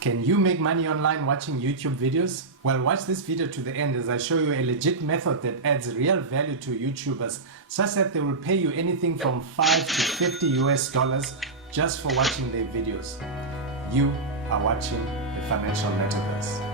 Can you make money online watching YouTube videos? Well, watch this video to the end as I show you a legit method that adds real value to YouTubers, such that they will pay you anything from $5 to $50 just for watching their videos. You are watching the Financial Metaverse.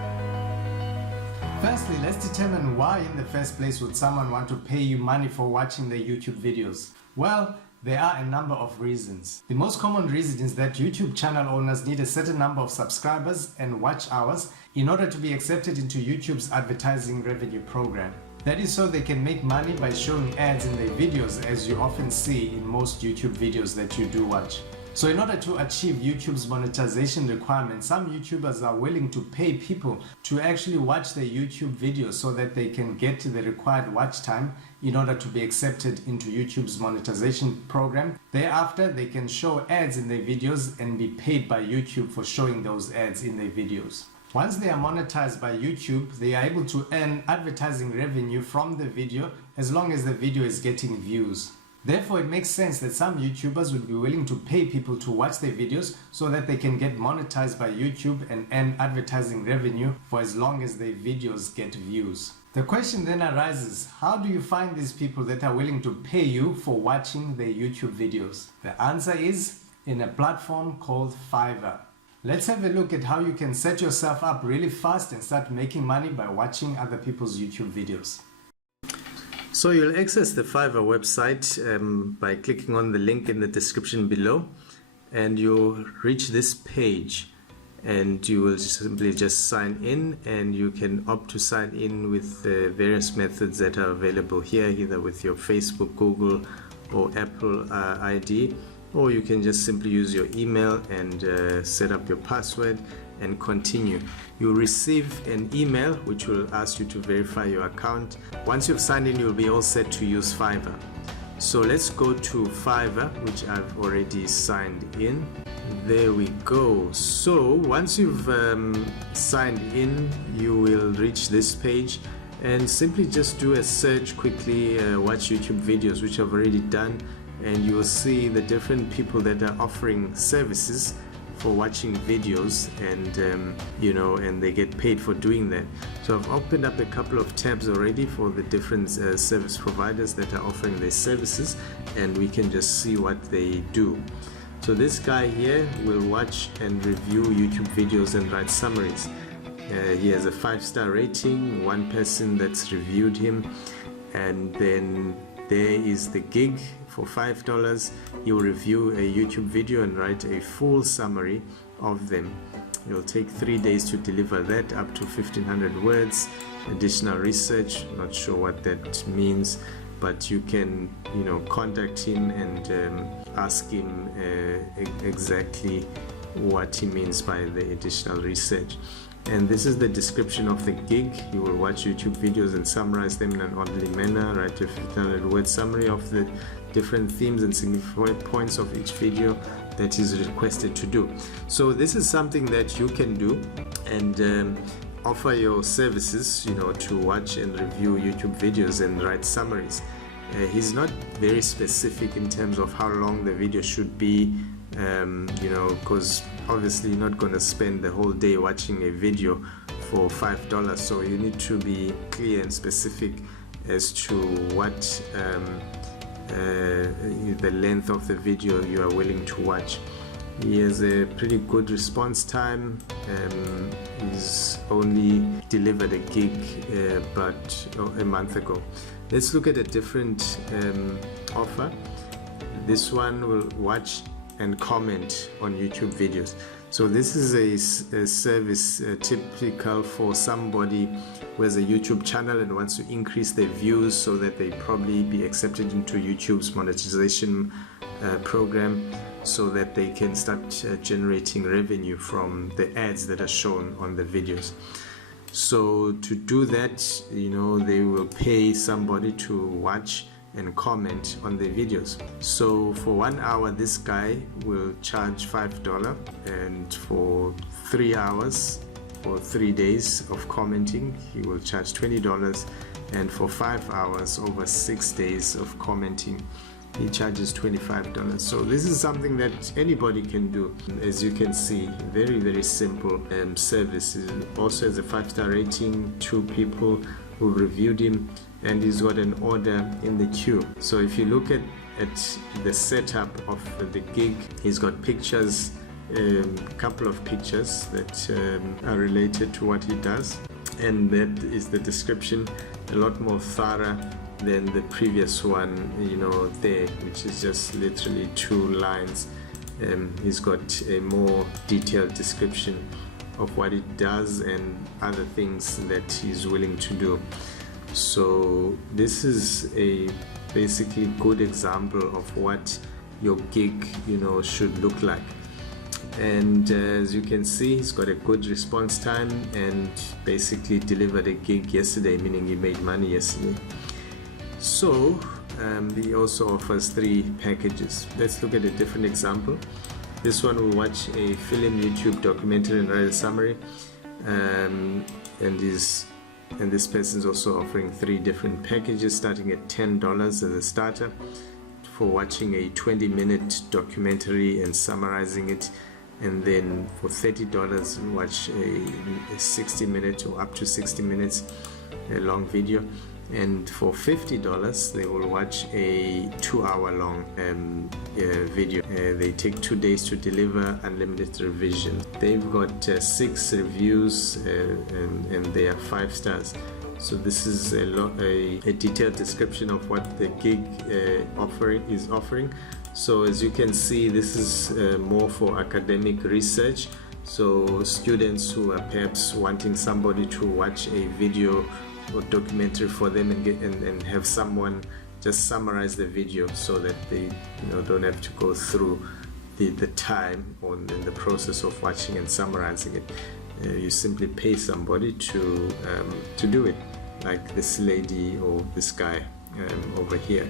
Firstly, let's determine why in the first place would someone want to pay you money for watching their YouTube videos. Well, there are a number of reasons. The most common reason is that YouTube channel owners need a certain number of subscribers and watch hours in order to be accepted into YouTube's advertising revenue program. That is so they can make money by showing ads in their videos, as you often see in most YouTube videos that you do watch. So in order to achieve YouTube's monetization requirements, some YouTubers are willing to pay people to actually watch their YouTube videos so that they can get to the required watch time in order to be accepted into YouTube's monetization program. Thereafter, they can show ads in their videos and be paid by YouTube for showing those ads in their videos. Once they are monetized by YouTube, they are able to earn advertising revenue from the video as long as the video is getting views. Therefore, it makes sense that some YouTubers would be willing to pay people to watch their videos so that they can get monetized by YouTube and earn advertising revenue for as long as their videos get views. The question then arises, how do you find these people that are willing to pay you for watching their YouTube videos? The answer is in a platform called Fiverr. Let's have a look at how you can set yourself up really fast and start making money by watching other people's YouTube videos. So you'll access the Fiverr website by clicking on the link in the description below, and you'll reach this page and you will simply just sign in, and you can opt to sign in with the various methods that are available here, either with your Facebook, Google or Apple ID, or you can just simply use your email and set up your password and continue. You'll receive an email which will ask you to verify your account. Once you've signed in, you'll be all set to use Fiverr. So let's go to Fiverr, which I've already signed in. There we go. So once you've signed in, you will reach this page and simply just do a search quickly, watch YouTube videos, which I've already done, and you will see the different people that are offering services for watching videos, and and they get paid for doing that. So I've opened up a couple of tabs already for the different service providers that are offering their services, and we can just see what they do. So this guy here will watch and review YouTube videos and write summaries. He has a 5-star rating, one person that's reviewed him, and then there is the gig. For $5, he will review a YouTube video and write a full summary of them. It will take 3 days to deliver that, up to 1,500 words. Additional research, not sure what that means, but you can contact him and ask him exactly what he means by the additional research. And this is the description of the gig. You will watch YouTube videos and summarize them in an orderly manner, write a 1,500 word summary of the different themes and significant points of each video that is requested to do. So this is something that you can do and offer your services, to watch and review YouTube videos and write summaries. He's not very specific in terms of how long the video should be, because obviously you're not going to spend the whole day watching a video for $5, so you need to be clear and specific as to what the length of the video you are willing to watch. He has a pretty good response time. He's only delivered a gig but a month ago. Let's look at a different offer. This one will watch and comment on YouTube videos. So this is a service typical for somebody who has a YouTube channel and wants to increase their views so that they probably be accepted into YouTube's monetization program, so that they can start generating revenue from the ads that are shown on the videos. So to do that, they will pay somebody to watch and comment on the videos. So for 1 hour, this guy will charge $5, and for 3 hours or 3 days of commenting, he will charge $20, and for 5 hours over 6 days of commenting, he charges $25. So this is something that anybody can do. As you can see, very simple service. He also has a 5-star rating, 2 people who reviewed him, and he's got an order in the queue. So if you look at the setup of the gig, he's got pictures, a couple of pictures that are related to what he does, and that is the description, a lot more thorough than the previous one, you know, there, which is just literally 2 lines. He's got a more detailed description of what he does and other things that he's willing to do. So this is a basically good example of what your gig, you know, should look like. And as you can see, he's got a good response time and basically delivered a gig yesterday, meaning he made money yesterday. So he also offers 3 packages. Let's look at a different example. This one will watch a film, YouTube, documentary, and write a summary. And this person is also offering 3 different packages, starting at $10 as a starter for watching a 20-minute documentary and summarizing it, and then for $30 watch a 60-minute or up to 60 minutes a long video, and for $50 they will watch a 2-hour-long video. They take 2 days to deliver, unlimited revision. They've got 6 reviews and they are 5 stars. So this is a detailed description of what the gig is offering. So as you can see, this is more for academic research. So students who are perhaps wanting somebody to watch a video or documentary for them and have someone just summarize the video so that they don't have to go through the time or the process of watching and summarizing it. You simply pay somebody to do it, like this lady or this guy over here.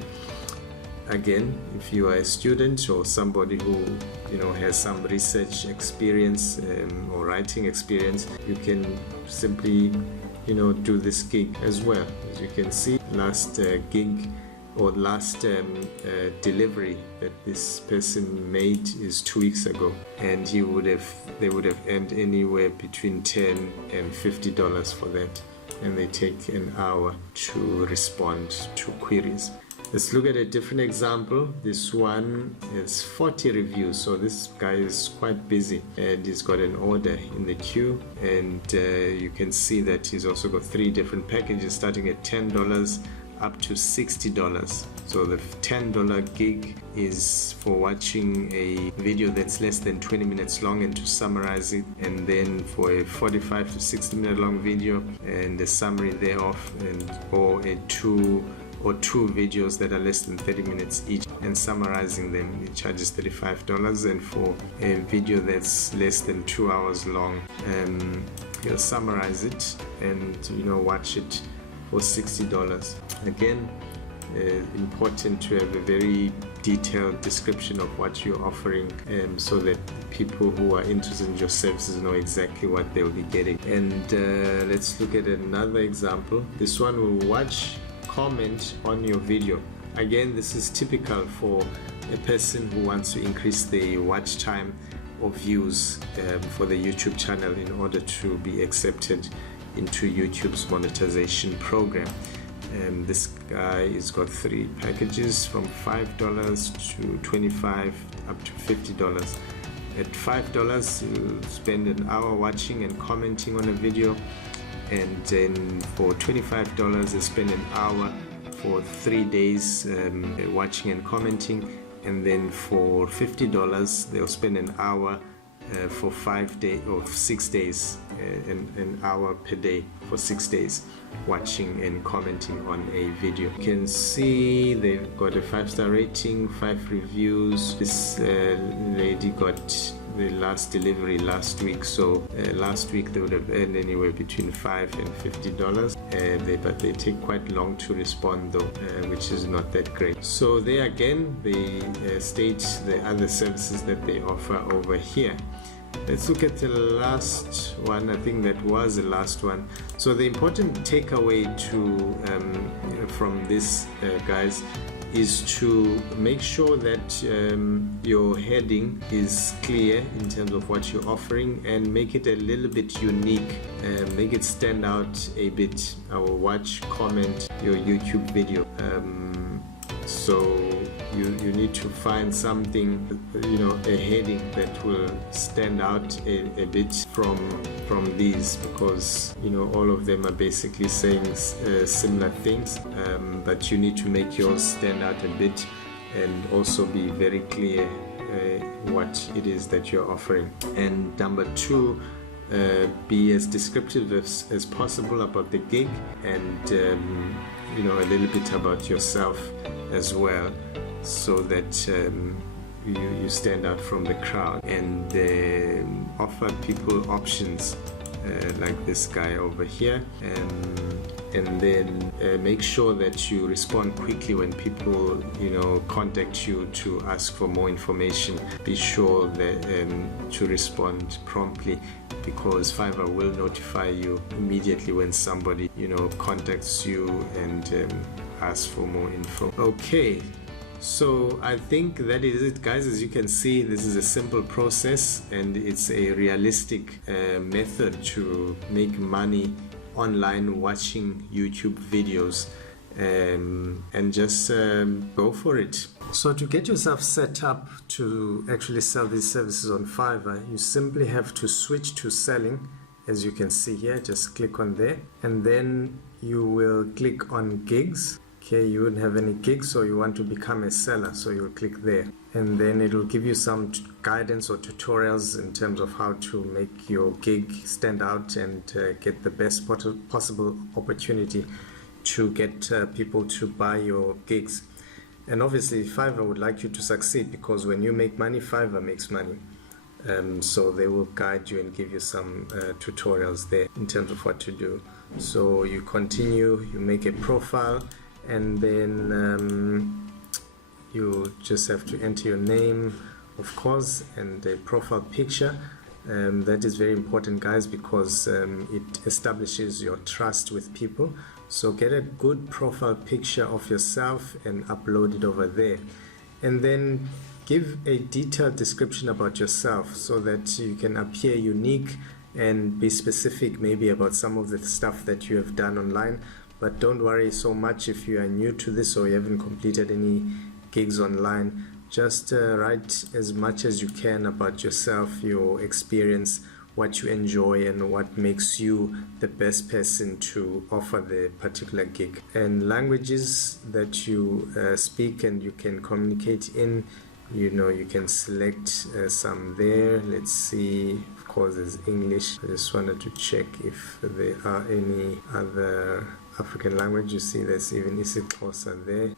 Again, if you are a student or somebody who has some research experience or writing experience, you can simply do this gig as well. As you can see, last gig or last delivery that this person made is 2 weeks ago, and they would have earned anywhere between $10 and $50 for that, and they take an hour to respond to queries. Let's look at a different example. This one is 40 reviews, so this guy is quite busy and he's got an order in the queue, and you can see that he's also got 3 different packages starting at $10 up to $60. So the $10 gig is for watching a video that's less than 20 minutes long and to summarize it, and then for a 45 to 60 minute long video and a summary thereof, or 2 videos that are less than 30 minutes each and summarizing them, it charges $35. And for a video that's less than 2 hours long, you'll summarize it and watch it for $60. Again, important to have a very detailed description of what you're offering, so that people who are interested in your services know exactly what they'll be getting. And let's look at another example. This one will watch, comment on your video. Again, this is typical for a person who wants to increase the watch time or views for the YouTube channel in order to be accepted into YouTube's monetization program. This guy has got 3 packages from $5 to $25 up to $50. At $5, you'll spend an hour watching and commenting on a video, and then for $25 they spend an hour for 3 days watching and commenting, and then for $50 they'll spend an hour for 5 days or 6 days, an hour per day for 6 days watching and commenting on a video. You can see they've got a 5-star rating, 5 reviews. This lady got the last delivery last week, so last week they would have earned anywhere between $5 and $50, but they take quite long to respond though, which is not that great. So there again, they state the other services that they offer over here. Let's look at the last one. I think that was the last one. So the important takeaway from this, guys, is to make sure that your heading is clear in terms of what you're offering, and make it a little bit unique, make it stand out a bit. I will watch, comment your YouTube video. So you need to find something, a heading that will stand out a bit from these, because all of them are basically saying similar things, but you need to make yours stand out a bit and also be very clear what it is that you're offering. And number two, be as descriptive as possible about the gig, and a little bit about yourself as well, so that you stand out from the crowd, and offer people options like this guy over here, and then make sure that you respond quickly when people contact you to ask for more information. Be sure that to respond promptly, because Fiverr will notify you immediately when somebody contacts you and asks for more info. Okay, so I think that is it, guys. As you can see, this is a simple process, and it's a realistic method to make money online watching YouTube videos, and just go for it. So to get yourself set up to actually sell these services on Fiverr, you simply have to switch to selling. As you can see here, just click on there, and then you will click on gigs. Okay, you wouldn't have any gigs, so you want to become a seller, so you'll click there, and then it will give you some guidance or tutorials in terms of how to make your gig stand out and get the best possible opportunity to get people to buy your gigs. And obviously Fiverr would like you to succeed, because when you make money, Fiverr makes money. So they will guide you and give you some tutorials there in terms of what to do. So you continue, you make a profile, and then you just have to enter your name, of course, and a profile picture. That is very important, guys, because it establishes your trust with people. So get a good profile picture of yourself and upload it over there, and then give a detailed description about yourself so that you can appear unique and be specific maybe about some of the stuff that you have done online. But don't worry so much if you are new to this or you haven't completed any gigs online. Just write as much as you can about yourself, your experience, what you enjoy, and what makes you the best person to offer the particular gig. And languages that you speak and you can communicate in, you can select some there. Let's see, of course there's English. I just wanted to check if there are any other African language. You see there's even isiXhosa there.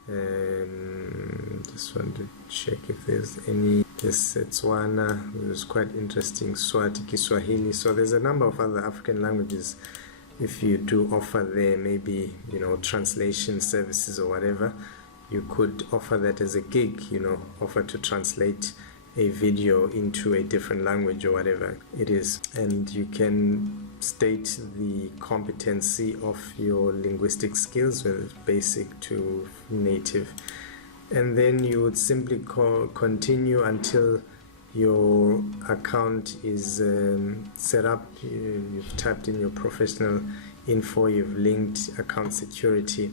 Just want to check if there's any. There's Setswana, which is quite interesting, Swati, Kiswahili. So there's a number of other African languages. If you do offer there, maybe translation services or whatever, you could offer that as a gig, offer to translate a video into a different language or whatever it is. And you can state the competency of your linguistic skills, whether it's basic to native. And then you would simply continue until your account is set up. You've typed in your professional info, you've linked account security.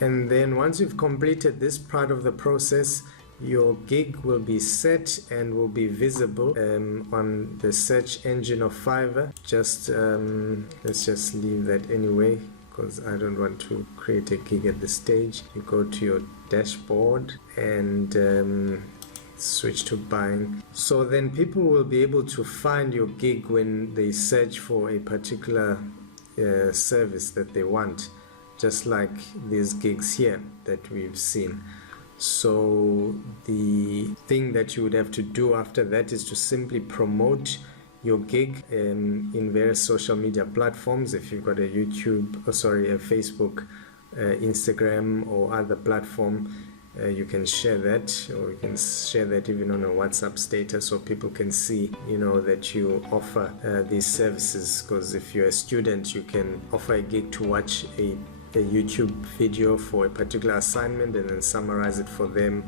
And then once you've completed this part of the process, your gig will be set and will be visible on the search engine of Fiverr. Let's just leave that anyway, because I don't want to create a gig at this stage. You go to your dashboard and switch to buying. So then people will be able to find your gig when they search for a particular service that they want, just like these gigs here that we've seen. So the thing that you would have to do after that is to simply promote your gig in various social media platforms. If you've got a Facebook, Instagram or other platform, you can share that, or you can share that even on a WhatsApp status, so people can see that you offer these services. Because if you're a student, you can offer a gig to watch a a YouTube video for a particular assignment and then summarize it for them,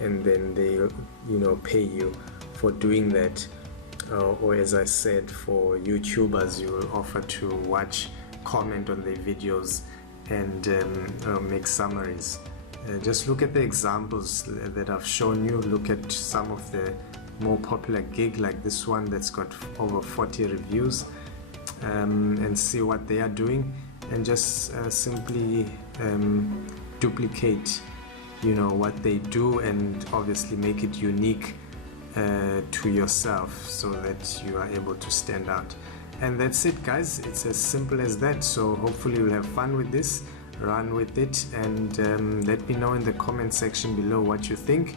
and then they pay you for doing that. Or as I said, for YouTubers, you will offer to watch, comment on their videos, and make summaries. Just look at the examples that I've shown you. Look at some of the more popular gig like this one that's got over 40 reviews, and see what they are doing, and just simply duplicate what they do, and obviously make it unique to yourself so that you are able to stand out. And that's it, guys. It's as simple as that. So hopefully you'll have fun with this, run with it, and let me know in the comment section below what you think,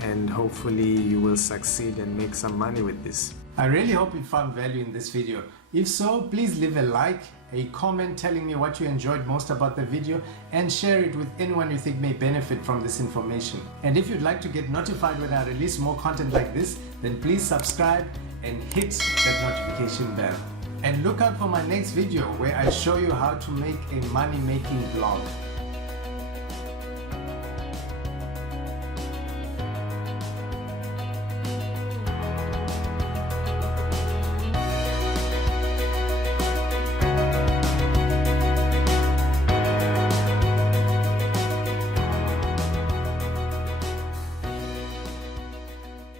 and hopefully you will succeed and make some money with this. I really hope you found value in this video. If so, please leave a like, a comment telling me what you enjoyed most about the video, and share it with anyone you think may benefit from this information. And if you'd like to get notified when I release more content like this, then please subscribe and hit that notification bell. And look out for my next video where I show you how to make a money-making vlog.